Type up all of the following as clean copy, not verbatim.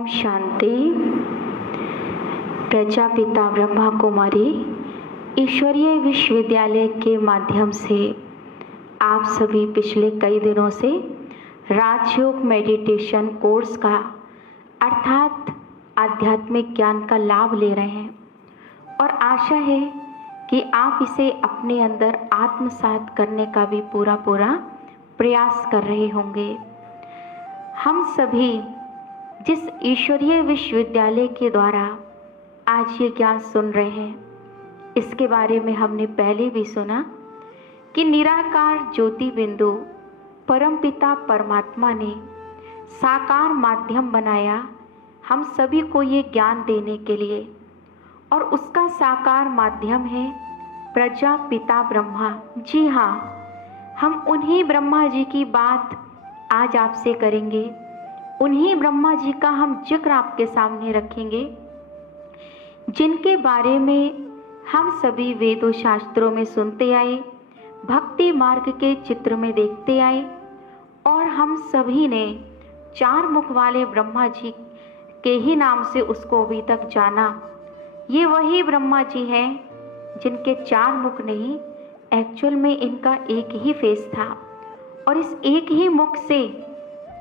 ओम शांति। प्रजापिता ब्रह्मा कुमारी ईश्वरीय विश्वविद्यालय के माध्यम से आप सभी पिछले कई दिनों से राजयोग मेडिटेशन कोर्स का अर्थात आध्यात्मिक ज्ञान का लाभ ले रहे हैं और आशा है कि आप इसे अपने अंदर आत्मसात करने का भी पूरा प्रयास कर रहे होंगे। हम सभी जिस ईश्वरीय विश्वविद्यालय के द्वारा आज ये ज्ञान सुन रहे हैं, इसके बारे में हमने पहले भी सुना कि निराकार ज्योति बिंदु परमपिता परमात्मा ने साकार माध्यम बनाया हम सभी को ये ज्ञान देने के लिए, और उसका साकार माध्यम है प्रजापिता ब्रह्मा। जी हाँ, हम उन्हीं ब्रह्मा जी की बात आज आपसे करेंगे, उन्हीं ब्रह्मा जी का हम जिक्र आपके सामने रखेंगे जिनके बारे में हम सभी वेदों शास्त्रों में सुनते आए, भक्ति मार्ग के चित्र में देखते आए, और हम सभी ने चार मुख वाले ब्रह्मा जी के ही नाम से उसको अभी तक जाना। ये वही ब्रह्मा जी हैं जिनके चार मुख नहीं, एक्चुअल में इनका एक ही फेस था, और इस एक ही मुख से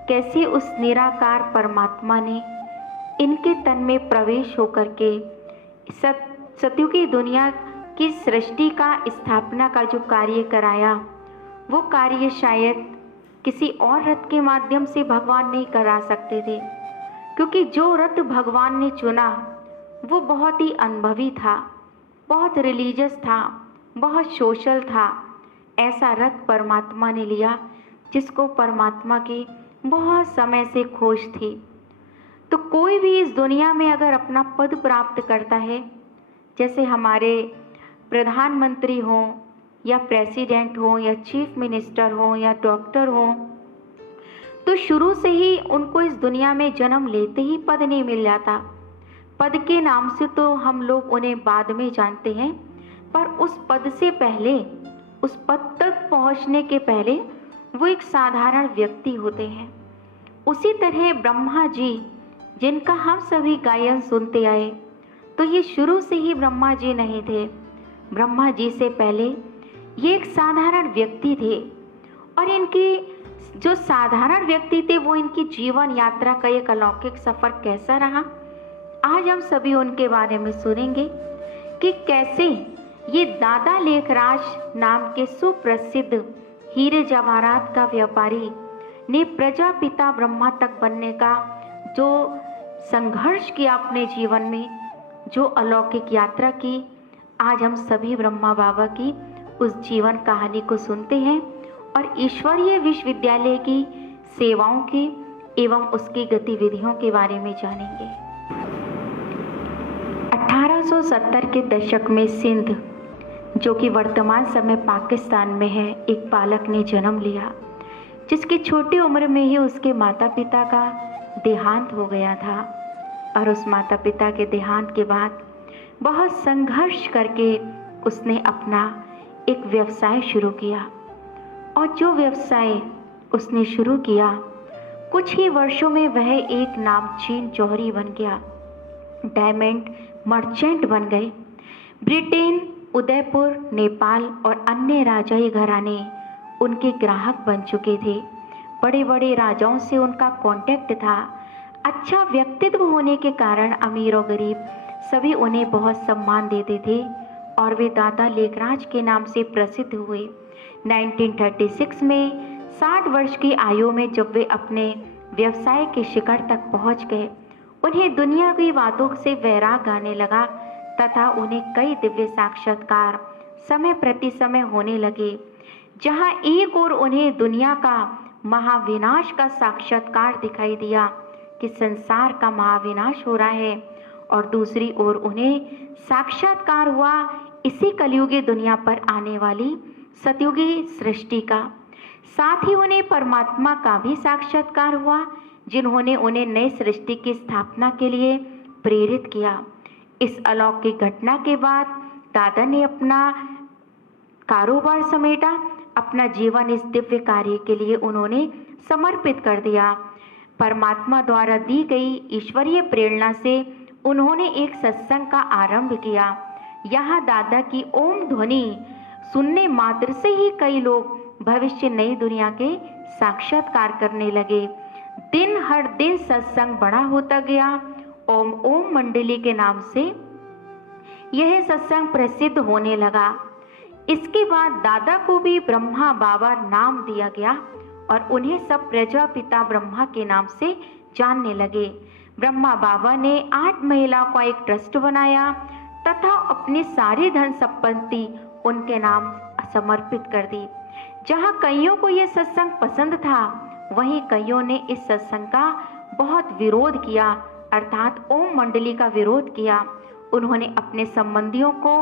कैसे उस निराकार परमात्मा ने इनके तन में प्रवेश होकर के सतयुगी दुनिया की सृष्टि का स्थापना का जो कार्य कराया, वो कार्य शायद किसी और रथ के माध्यम से भगवान नहीं करा सकते थे, क्योंकि जो रथ भगवान ने चुना वो बहुत ही अनुभवी था, बहुत रिलीजियस था, बहुत सोशल था। ऐसा रथ परमात्मा ने लिया जिसको परमात्मा की बहुत समय से खोज थी। तो कोई भी इस दुनिया में अगर अपना पद प्राप्त करता है, जैसे हमारे प्रधानमंत्री हों या प्रेसिडेंट हों या चीफ मिनिस्टर हों या डॉक्टर हों, तो शुरू से ही उनको इस दुनिया में जन्म लेते ही पद नहीं मिल जाता। पद के नाम से तो हम लोग उन्हें बाद में जानते हैं, पर उस पद से पहले, उस पद तक पहुंचने के पहले वो एक साधारण व्यक्ति होते हैं। उसी तरह ब्रह्मा जी जिनका हम सभी गायन सुनते आए, तो ये शुरू से ही ब्रह्मा जी नहीं थे। ब्रह्मा जी से पहले ये एक साधारण व्यक्ति थे, और इनकी जो साधारण व्यक्ति थे वो इनकी जीवन यात्रा का एक अलौकिक सफ़र कैसा रहा, आज हम सभी उनके बारे में सुनेंगे कि कैसे ये दादा लेखराज नाम के सुप्रसिद्ध हीरे जवाहरात का व्यापारी ने प्रजापिता ब्रह्मा तक बनने का जो संघर्ष किया अपने जीवन में, जो अलौकिक यात्रा की, आज हम सभी ब्रह्मा बाबा की उस जीवन कहानी को सुनते हैं और ईश्वरीय विश्वविद्यालय की सेवाओं के एवं उसकी गतिविधियों के बारे में जानेंगे। 1870 के दशक में सिंध, जो कि वर्तमान समय पाकिस्तान में है, एक बालक ने जन्म लिया जिसकी छोटी उम्र में ही उसके माता पिता का देहांत हो गया था। और उस माता पिता के देहांत के बाद बहुत संघर्ष करके उसने अपना एक व्यवसाय शुरू किया, और जो व्यवसाय उसने शुरू किया, कुछ ही वर्षों में वह एक नामचीन जौहरी बन गया, डायमंड मर्चेंट बन गए। ब्रिटेन, उदयपुर, नेपाल और अन्य राजाई घराने उनके ग्राहक बन चुके थे। बड़े बड़े राजाओं से उनका कांटेक्ट था। अच्छा व्यक्तित्व होने के कारण अमीर और गरीब सभी उन्हें बहुत सम्मान देते थे, और वे दादा लेखराज के नाम से प्रसिद्ध हुए। 1936 में 60 वर्ष की आयु में जब वे अपने व्यवसाय के शिखर तक पहुंच गए, उन्हें दुनिया की बातों से वैराग आने लगा तथा उन्हें कई दिव्य साक्षात्कार समय प्रति समय होने लगे, जहां एक ओर उन्हें दुनिया का महाविनाश का साक्षात्कार दिखाई दिया कि संसार का महाविनाश हो रहा है, और दूसरी ओर उन्हें साक्षात्कार हुआ इसी कलयुगी दुनिया पर आने वाली सतयुगी सृष्टि का। साथ ही उन्हें परमात्मा का भी साक्षात्कार हुआ, जिन्होंने उन्हें नई सृष्टि की स्थापना के लिए प्रेरित किया। इस अलौकिक घटना के बाद दादा ने अपना कारोबार समेटा, अपना जीवन इस दिव्य कार्य के लिए उन्होंने समर्पित कर दिया। परमात्मा द्वारा दी गई ईश्वरीय प्रेरणा से उन्होंने एक सत्संग का आरंभ किया। यहाँ दादा की ओम ध्वनि सुनने मात्र से ही कई लोग भविष्य नई दुनिया के साक्षात्कार करने लगे। दिन हर दिन सत्संग बड़ा होता गया। ओम ओम मंडली के नाम से यह सत्संग प्रसिद्ध होने लगा। इसके बाद दादा को भी ब्रह्मा बाबा नाम दिया गया और उन्हें सब प्रजापिता ब्रह्मा के नाम से जानने लगे। ब्रह्मा बाबा ने 8 महिलाओं का एक ट्रस्ट बनाया तथा अपनी सारी धन संपत्ति उनके नाम समर्पित कर दी। जहाँ कईयों को यह सत्संग पसंद था, वहीं कईयों ने इस सत्संग का बहुत विरोध किया, अर्थात ओम मंडली का विरोध किया। उन्होंने अपने संबंधियों को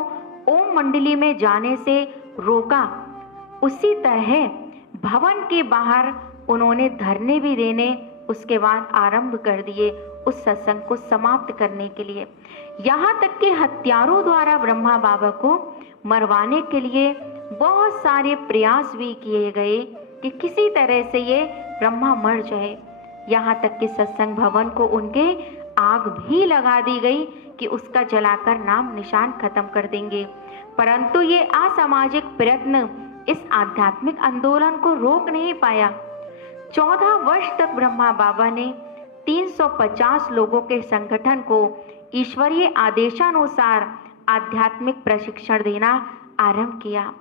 ओम मंडली में जाने से रोका। उसी तरह भवन के बाहर उन्होंने धरने भी देने उसके बाद आरंभ कर दिए उस सत्संग को समाप्त करने के लिए। यहाँ तक कि हत्यारों द्वारा ब्रह्मा बाबा को मरवाने के लिए बहुत सारे प्रयास भी किए गए कि किसी तरह से ये ब्रह्मा मर जाए। यहाँ तक कि सत्संग भवन को उनके आग भी लगा दी गई कि उसका जलाकर नाम निशान खत्म कर देंगे, परंतु ये असामाजिक प्रयत्न इस आध्यात्मिक आंदोलन को रोक नहीं पाया। 14 वर्ष तक ब्रह्मा बाबा ने 350 लोगों के संगठन को ईश्वरीय आदेशानुसार आध्यात्मिक प्रशिक्षण देना आरंभ किया।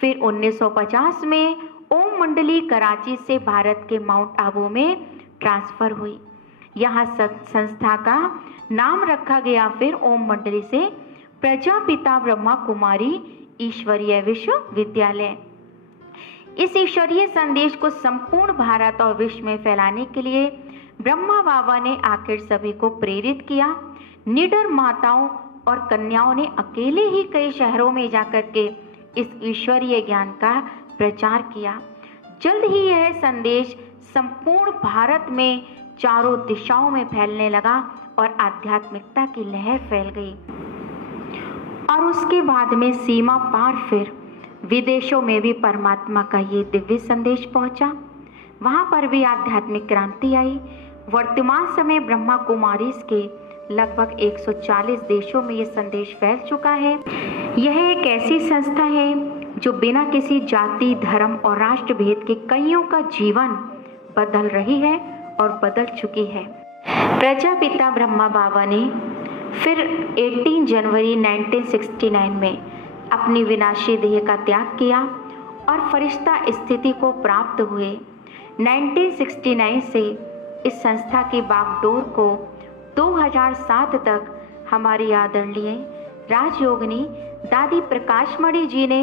फिर 1950 में ओम मंडली कराची से भारत के माउंट आबू में ट्रांसफर हुई। यहाँ संस्था का नाम रखा गया फिर ओम मंडली से प्रजापिता ब्रह्मा कुमारी ईश्वरीय विश्वविद्यालय। इस ईश्वरीय संदेश को संपूर्ण भारत और विश्व में फैलाने के लिए ब्रह्मा बाबा ने आखिर सभी को प्रेरित किया। निडर माताओं और कन्याओं ने अकेले ही कई शहरों में जाकर के इस ईश्वरीय ज्ञान का प्रचार किया। जल्द ही यह संदेश संपूर्ण भारत में चारों दिशाओं में फैलने लगा और आध्यात्मिकता की लहर फैल गई। और उसके बाद में सीमा पार फिर विदेशों में भी परमात्मा का ये दिव्य संदेश पहुंचा। वहां पर भी आध्यात्मिक क्रांति आई। वर्तमान समय ब्रह्मा कुमारी के लगभग 140 देशों में ये संदेश फैल चुका है। यह एक ऐसी संस्था है जो बिना किसी जाति, धर्म और राष्ट्र भेद के कईयों का जीवन बदल रही है और बदल चुकी है। प्रजापिता ब्रह्मा बाबा ने फिर 18 जनवरी 1969 में अपनी विनाशी देह का त्याग किया और फरिश्ता स्थिति को प्राप्त हुए। 1969 से इस संस्था की बागडोर को 2007 तक हमारी आदरणीय राजयोगिनी दादी प्रकाशमणि जी ने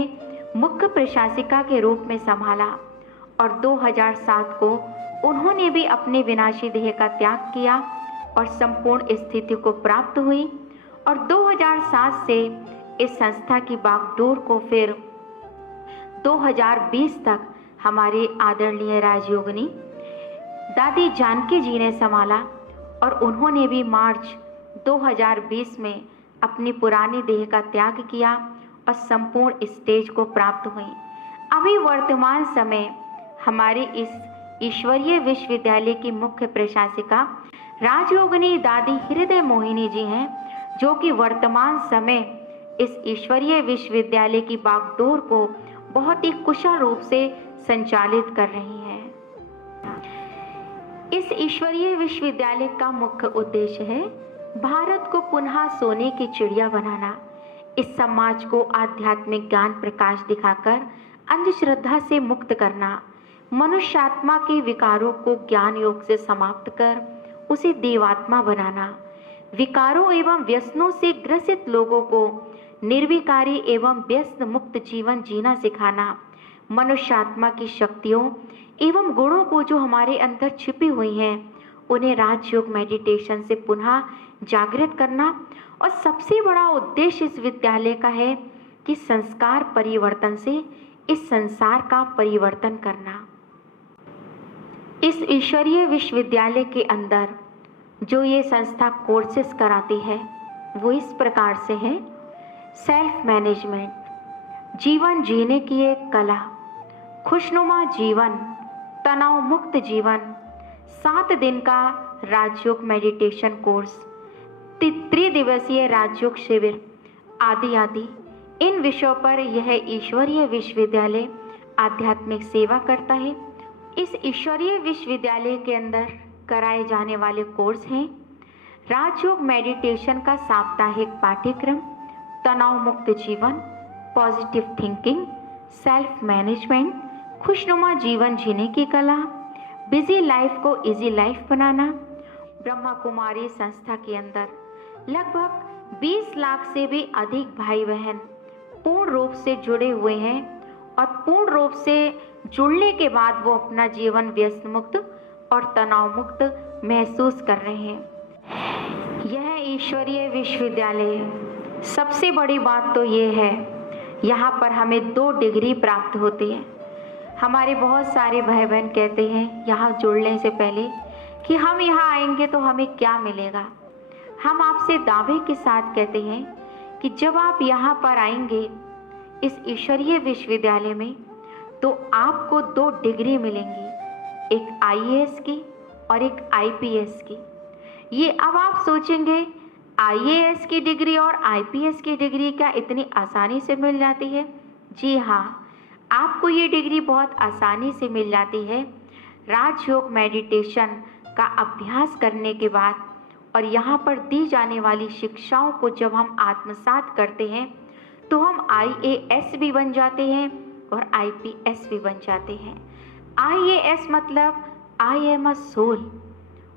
मुख्य प्रशासिका के रूप में संभाला और 2007 को उन्होंने भी अपने विनाशी देह का त्याग किया और संपूर्ण स्थिति को प्राप्त हुई। और 2007 से इस संस्था की बागडोर को फिर 2020 तक हमारे आदरणीय राजयोगिनी दादी जानकी जी ने संभाला और उन्होंने भी मार्च 2020 में अपनी पुरानी देह का त्याग किया और संपूर्ण स्टेज को प्राप्त हुई। अभी वर्तमान समय हमारे इस ईश्वरीय विश्वविद्यालय की मुख्य प्रशासिका राजयोगिनी दादी हृदय मोहिनी जी हैं, जो कि वर्तमान समय इस ईश्वरीय विश्वविद्यालय की बागडोर को बहुत ही कुशल रूप से संचालित कर रही हैं। इस ईश्वरीय विश्वविद्यालय का मुख्य उद्देश्य है भारत को पुनः सोने की चिड़िया बनाना, इस समाज को आध्यात्मिक ज्ञान प्रकाश दिखाकर अंधश्रद्धा से मुक्त करना, मनुष्यात्मा के विकारों को ज्ञान योग से समाप्त कर उसे देवात्मा बनाना, विकारों एवं व्यसनों से ग्रसित लोगों को निर्विकारी एवं व्यस्त मुक्त जीवन जीना सिखाना, मनुष्यात्मा की शक्तियों एवं गुणों को जो हमारे अंदर छिपी हुई हैं उन्हें राजयोग मेडिटेशन से पुनः जागृत करना। और सबसे बड़ा उद्देश्य इस विद्यालय का है कि संस्कार परिवर्तन से इस संसार का परिवर्तन करना। इस ईश्वरीय विश्वविद्यालय के अंदर जो ये संस्था कोर्सेस कराती है वो इस प्रकार से है: सेल्फ मैनेजमेंट, जीवन जीने की एक कला, खुशनुमा जीवन, तनाव मुक्त जीवन, 7 दिन का राजयोग मेडिटेशन कोर्स, त्रिदिवसीय राजयोग शिविर आदि आदि इन विषयों पर यह ईश्वरीय विश्वविद्यालय आध्यात्मिक सेवा करता है। इस ईश्वरीय विश्वविद्यालय के अंदर कराए जाने वाले कोर्स हैं राजयोग मेडिटेशन का साप्ताहिक पाठ्यक्रम, तनाव मुक्त जीवन, पॉजिटिव थिंकिंग, सेल्फ मैनेजमेंट, खुशनुमा जीवन जीने की कला, बिजी लाइफ को इजी लाइफ बनाना। ब्रह्मा कुमारी संस्था के अंदर लगभग 20 लाख से भी अधिक भाई बहन पूर्ण रूप से जुड़े हुए हैं और पूर्ण रूप से जुड़ने के बाद वो अपना जीवन व्यस्त मुक्त और तनाव मुक्त महसूस कर रहे हैं। यह ईश्वरीय विश्वविद्यालय, सबसे बड़ी बात तो ये है, यहाँ पर हमें 2 डिग्री प्राप्त होती है। हमारे बहुत सारे भाई बहन कहते हैं यहाँ जुड़ने से पहले कि हम यहाँ आएंगे तो हमें क्या मिलेगा। हम आपसे दावे के साथ कहते हैं कि जब आप यहाँ पर आएंगे इस ईश्वरीय विश्वविद्यालय में, तो आपको 2 डिग्री मिलेंगी, एक IAS की और एक IPS की। ये अब आप सोचेंगे IAS की डिग्री और IPS की डिग्री क्या इतनी आसानी से मिल जाती है? जी हाँ, आपको ये डिग्री बहुत आसानी से मिल जाती है राजयोग मेडिटेशन का अभ्यास करने के बाद। और यहाँ पर दी जाने वाली शिक्षाओं को जब हम आत्मसात करते हैं तो हम IAS भी बन जाते हैं और IPS भी बन जाते हैं। IAS मतलब आई एम अ सोल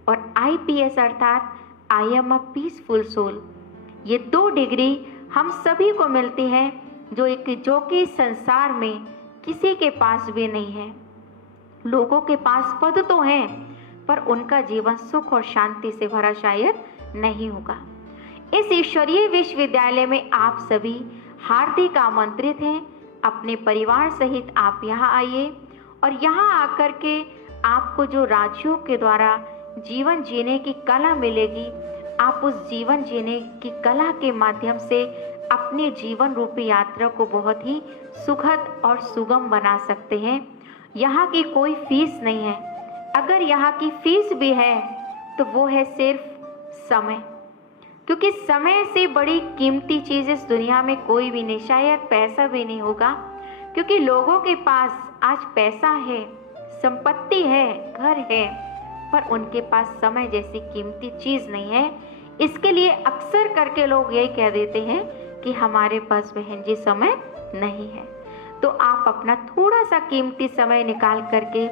और IPS अर्थात I am a peaceful soul. ये 2 डिग्री हम सभी को मिलती हैं जो कि संसार में किसी के पास भी नहीं है। लोगों के पास पद तो हैं पर उनका जीवन सुख और शांति से भरा शायद नहीं होगा। इस ईश्वरीय विश्वविद्यालय में आप सभी हार्दिक आमंत्रित हैं। अपने परिवार सहित आप यहाँ आइए और यहाँ आकर के आपको जो राजयोग के द्वारा जीवन जीने की कला मिलेगी, आप उस जीवन जीने की कला के माध्यम से अपने जीवन रूपी यात्रा को बहुत ही सुखद और सुगम बना सकते हैं। यहाँ की कोई फीस नहीं है। अगर यहाँ की फीस भी है तो वो है सिर्फ समय, क्योंकि समय से बड़ी कीमती चीज़ इस दुनिया में कोई भी नहीं, शायद पैसा भी नहीं होगा। क्योंकि लोगों के पास आज पैसा है, संपत्ति है, घर है, पर उनके पास समय जैसी कीमती चीज़ नहीं है। इसके लिए अक्सर करके लोग यही कह देते हैं कि हमारे पास बहन जी समय नहीं है। तो आप अपना थोड़ा सा कीमती समय निकाल करके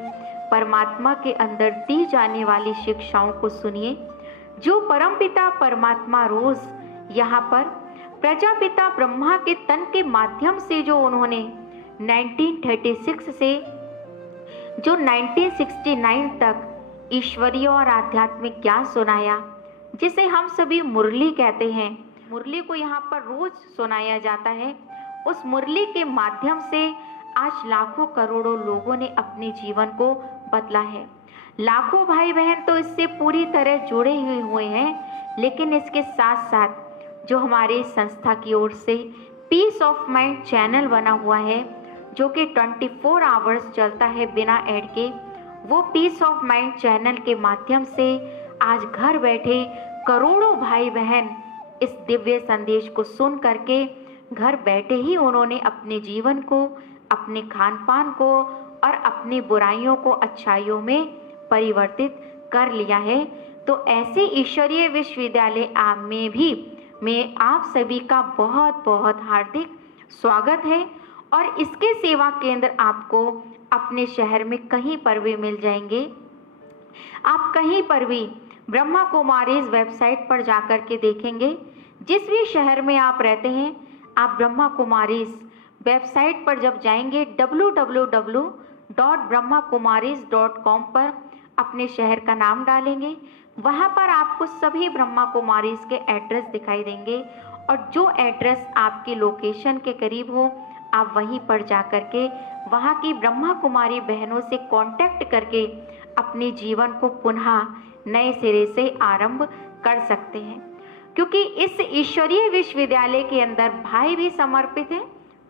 परमात्मा के अंदर दी जाने वाली शिक्षाओं को सुनिए, जो परमपिता परमात्मा रोज यहाँ पर प्रजापिता ब्रह्मा के तन के माध्यम से जो उन्होंने 1936 से जो 1969 तक ईश्वरीय और आध्यात्मिक ज्ञान सुनाया, जिसे हम सभी मुरली कहते हैं। मुरली को यहाँ पर रोज सुनाया जाता है। उस मुरली के माध्यम से आज लाखों करोड़ों लोगों ने अपने जीवन को बदला है। लाखों भाई बहन तो इससे पूरी तरह जुड़े हुए हैं, लेकिन इसके साथ साथ जो हमारे संस्था की ओर से पीस ऑफ माइंड चैनल बना हुआ है, जो कि 24 आवर्स चलता है बिना ऐड के, वो पीस ऑफ माइंड चैनल के माध्यम से आज घर बैठे करोड़ों भाई बहन इस दिव्य संदेश को सुन करके घर बैठे ही उन्होंने अपने जीवन को, अपने खान पान को और अपनी बुराइयों को अच्छाइयों में परिवर्तित कर लिया है। तो ऐसे ईश्वरीय विश्वविद्यालय में आप सभी का बहुत बहुत हार्दिक स्वागत है। और इसके सेवा केंद्र आपको अपने शहर में कहीं पर भी मिल जाएंगे। आप कहीं पर भी ब्रह्मा कुमारीज वेबसाइट पर जाकर के देखेंगे, जिस भी शहर में आप रहते हैं, आप ब्रह्मा कुमारीज वेबसाइट पर जब जाएंगे www.brahmakumaris.com पर अपने शहर का नाम डालेंगे, वहाँ पर आपको सभी ब्रह्मा कुमारीज के एड्रेस दिखाई देंगे। और जो एड्रेस आपकी लोकेशन के करीब हो, आप वहीं पर जाकर के वहाँ की ब्रह्मा कुमारी बहनों से कांटेक्ट करके अपने जीवन को पुनः नए सिरे से आरंभ कर सकते हैं। क्योंकि इस ईश्वरीय विश्वविद्यालय के अंदर भाई भी समर्पित हैं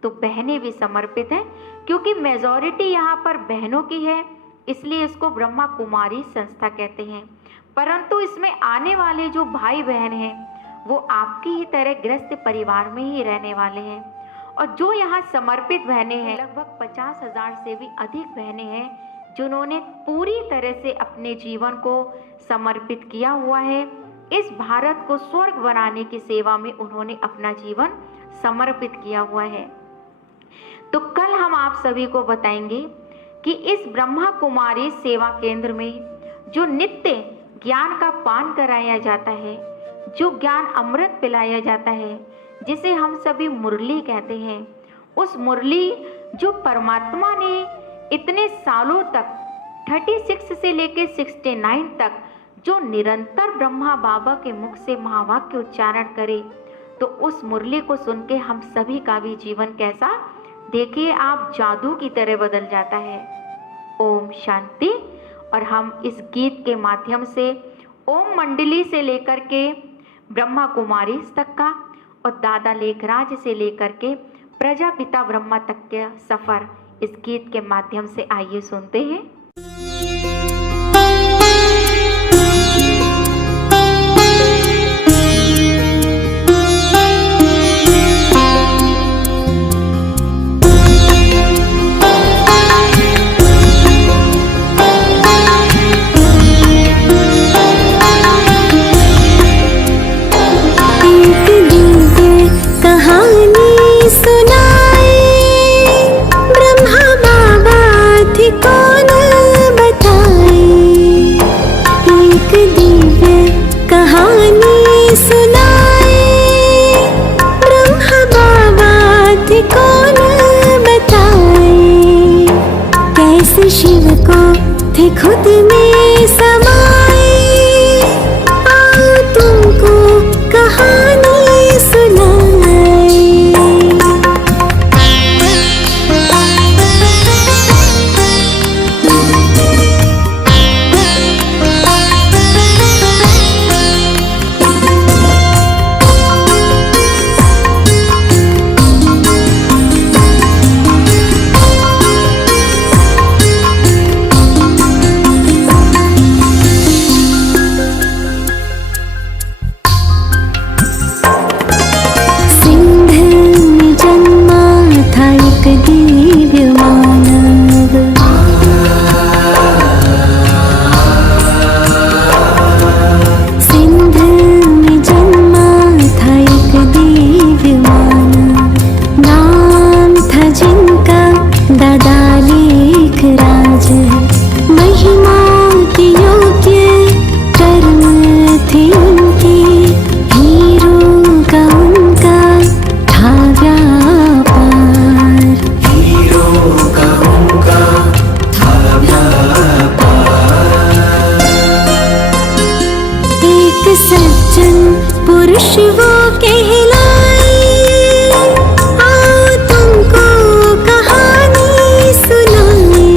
तो बहनें भी समर्पित हैं, क्योंकि मेजॉरिटी यहाँ पर बहनों की है। इसलिए इसको ब्रह्मा कुमारी संस्था कहते हैं। परंतु इसमें आने वाले जो भाई बहन हैं वो आपकी ही तरह गृहस्थ परिवार में ही रहने वाले हैं। और जो यहाँ समर्पित बहनें हैं, लगभग 50,000 से भी अधिक बहनें हैं जिन्होंने पूरी तरह से अपने जीवन को समर्पित किया हुआ है। इस भारत को स्वर्ग बनाने की सेवा में उन्होंने अपना जीवन समर्पित किया हुआ है। तो कल हम आप सभी को बताएंगे कि इस ब्रह्मा कुमारी सेवा केंद्र में जो नित्य ज्ञान का पान कराया जाता है, जो ज्ञान अमृत पिलाया जाता है, जिसे हम सभी मुरली कहते हैं, उस मुरली जो परमात्मा ने इतने सालों तक 36 से लेकर 69 तक जो निरंतर ब्रह्मा बाबा के मुख से महावाक्य उच्चारण करे, तो उस मुरली को सुन के हम सभी का भी जीवन कैसा, देखिए आप, जादू की तरह बदल जाता है। ओम शांति। और हम इस गीत के माध्यम से ओम मंडली से लेकर के ब्रह्मा कुमारी तक का और दादा लेखराज से लेकर के प्रजापिता ब्रह्मा तक के सफर इस गीत के माध्यम से आइए सुनते हैं। शिव को थे खुद में समाए, आओ तुमको कहानी सुनाए। सज्जन पुरुष वो कहलाए, आओ तुमको कहानी सुनाए।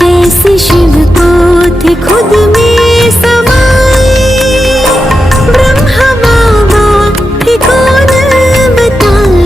कैसे शिव को थे खुद में समाए, ब्रह्मा बाबा थे कौन बताए।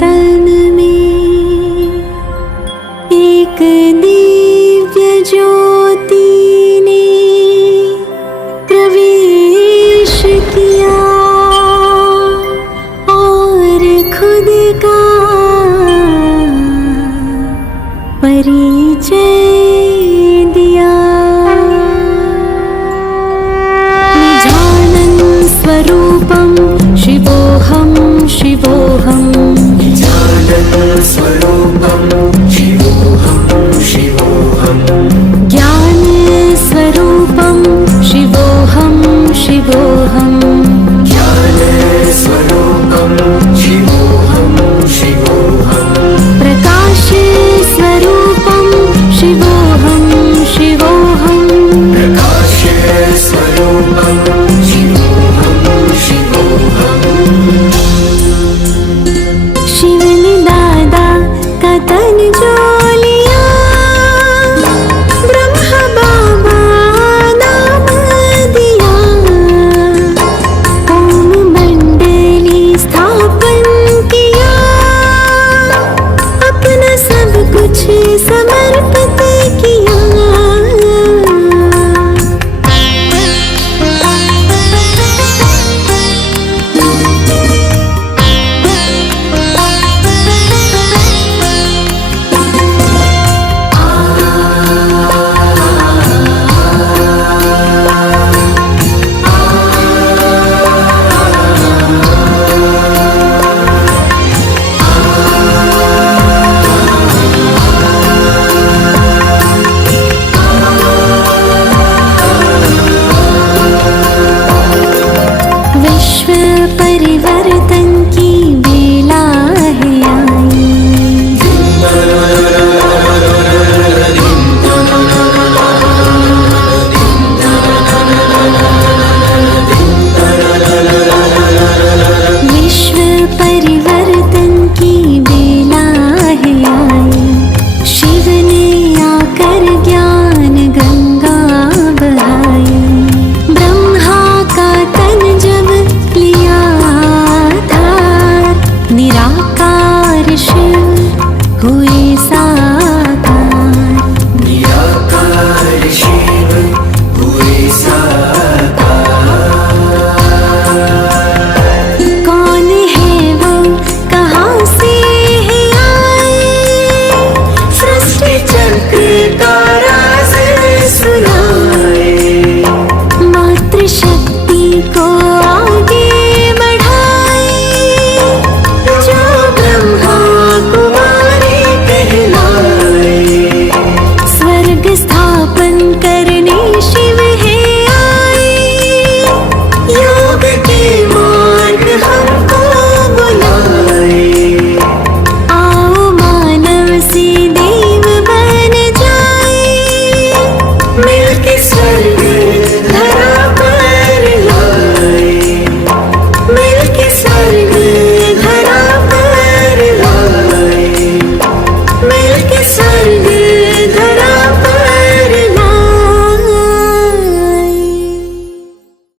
तन में एक दिव्य ज्योति ने प्रवेश किया और खुद का परिचय दिया। निजानन स्वरूपम शिवोहम शिवोहम